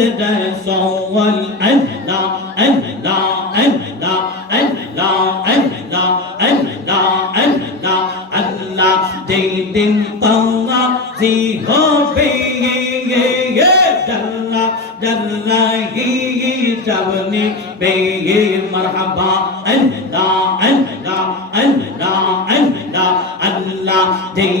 রসুল আল্লাহ আল্লাহ আল্লাহ আল্লাহ আল্লাহ আল্লাহ আল্লাহ আল্লাহ যেই দিন পাওয়া জি হবে ডাল্লা ডাল্লা হি চাবনি বে মারহাবা আল্লাহ আল্লাহ আল্লাহ আল্লাহ আল্লাহ যেই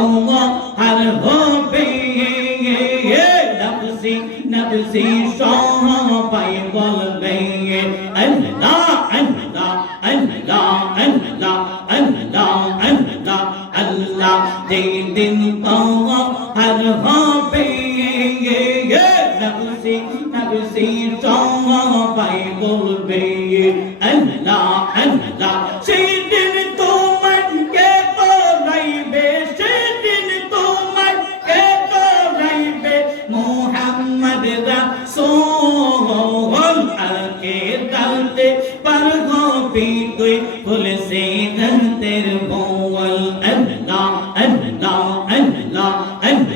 পাওয়া আর হবে। নফসি নফসি সবাই বলবে। আল্লাহ আল্লাহ আল্লাহ আল্লাহ আল্লাহ আল্লাহ আল্লাহ যেই দিন পাওয়া আর হবে। নফসি নফসি সবাই বলবে। আল্লাহ আল্লাহ, সেই মোহাম্মদ রাসূল আকে দাতে পার গোপি তুই ফুল সে বোল আল্লাহ আল্লাহ আল্লাহ আল্লাহ আল্লাহ।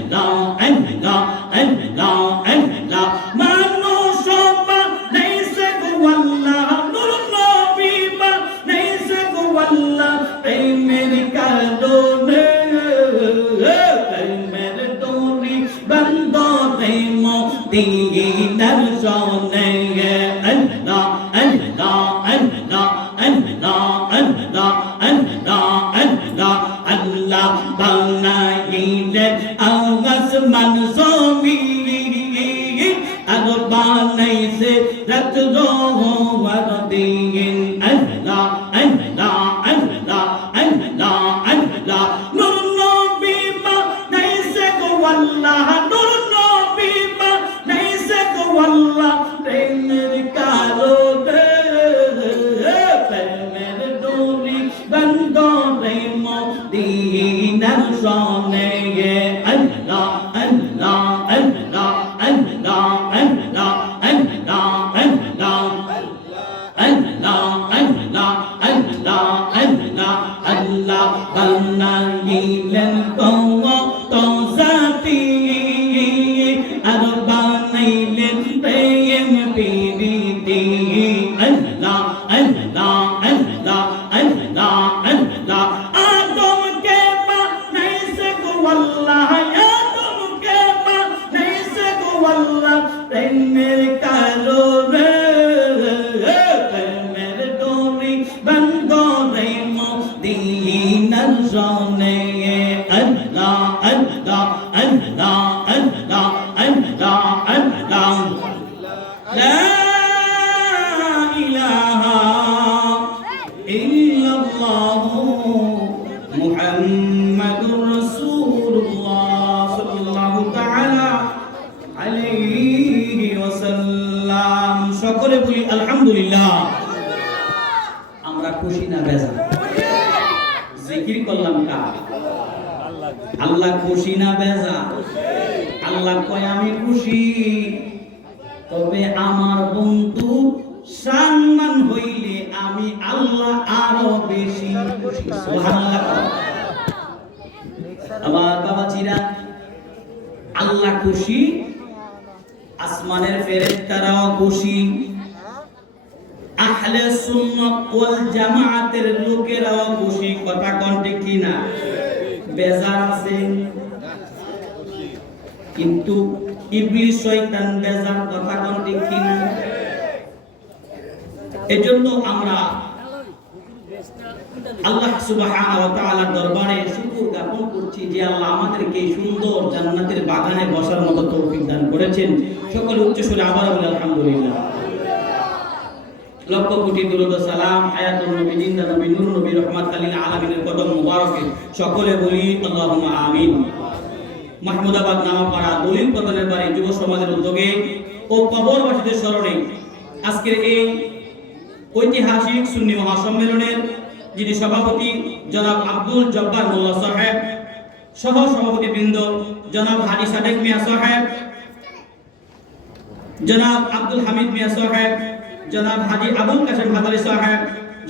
ليس ركضه وردي أهلا أهلا أهلا أهلا أهلا نور النبي ما ليس والله نور النبي ما ليس والله প্রেমের কালো প্রেমের ডোরি বন্ধ প্রেম দিনার সঙ্গ আল্লাহ বান্দা নিলেন তোমার خزانه الله الله الله الله الله الله لا إله إلا الله محمد رسول الله صلى الله عليه وسلم۔ شكرا لله الحمد لله أمرك খুশি না জিকির করলাম কা আল্লাহ খুশি না বেজা? আল্লাহ কয়, আমি খুশি। তবে আমার বন্ধু সম্মান হইলে আমি আল্লাহ আরও বেশি আমার বাবা চিরা আল্লাহ খুশি, আসমানের ফেরেশতারাও খুশি। আহলে সুন্নাত ওয়াল জামাআতের লোকেরাও খুশি, কথা কোন ঠিক কি না বেজার আছে। কিন্তু ইবলিস শয়তান বেজার, কথা কোন ঠিক কি না এজন্য আমরা আল্লাহ সুবহানাহু ওয়া তাআলার দরবারে শুকর জ্ঞাপন করছি যে আল্লাহ আমাদেরকে এই সুন্দর জান্নাতের বাগানে বসার মতো তৌফিক দান করেছেন। সকলে উচ্চ সুরে আবার বলে, আলহামদুলিল্লাহ। লক্ষ কোটি দুরুদ সালাম হায়াতুন নবী নবী নূর, নবী রহমাত লিল আলামিনের কদম মুবারকে সকলে বলি আল্লাহুম্মা আমিন। মাহমুদাবাদ নামাপাড়া দলিল প্রদানের বাড়ি যুব সমাজের উদ্যোগে ও কবরবাসীদের স্মরণে আজকের এই ঐতিহাসিক সুন্নি মহাসম্মেলনের যিনি সভাপতি জনাব আব্দুল জব্বার মোল্লা সাহেব, সহ সভাপতি বৃন্দ জনাব হাজি সাদেক মিয়া সাহেব, জনাব আব্দুল হামিদ মিয়া সাহেব জনাব হাজি আবুল কাসেম হাজারি সাহেব,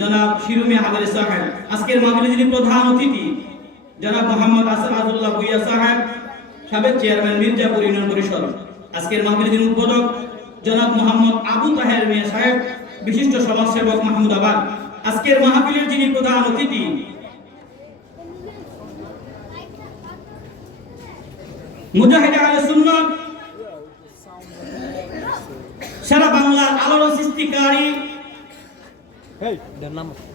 জনাব শিরু মিয়া হাজারি সাহেব। আজকের মাহফিলে যিনি প্রধান অতিথি, জনাব মোহাম্মদ আসাদুল্লাহ ভুইয়া সাহেব, সাবেক চেয়ারম্যান মির্জাপুর ইউনিয়ন পরিষদ। আজকের মাহফিলে যিনি উদ্বোধক, জনাব মোহাম্মদ আবু তাহের মিয়া সাহেব, বিশিষ্ট সমাজসেবক মাহমুদাবাদ আজকের মাহফিলের যিনি প্রধান অতিথি, মুজাহিদ আহলে সুন্নাত সারা বাংলার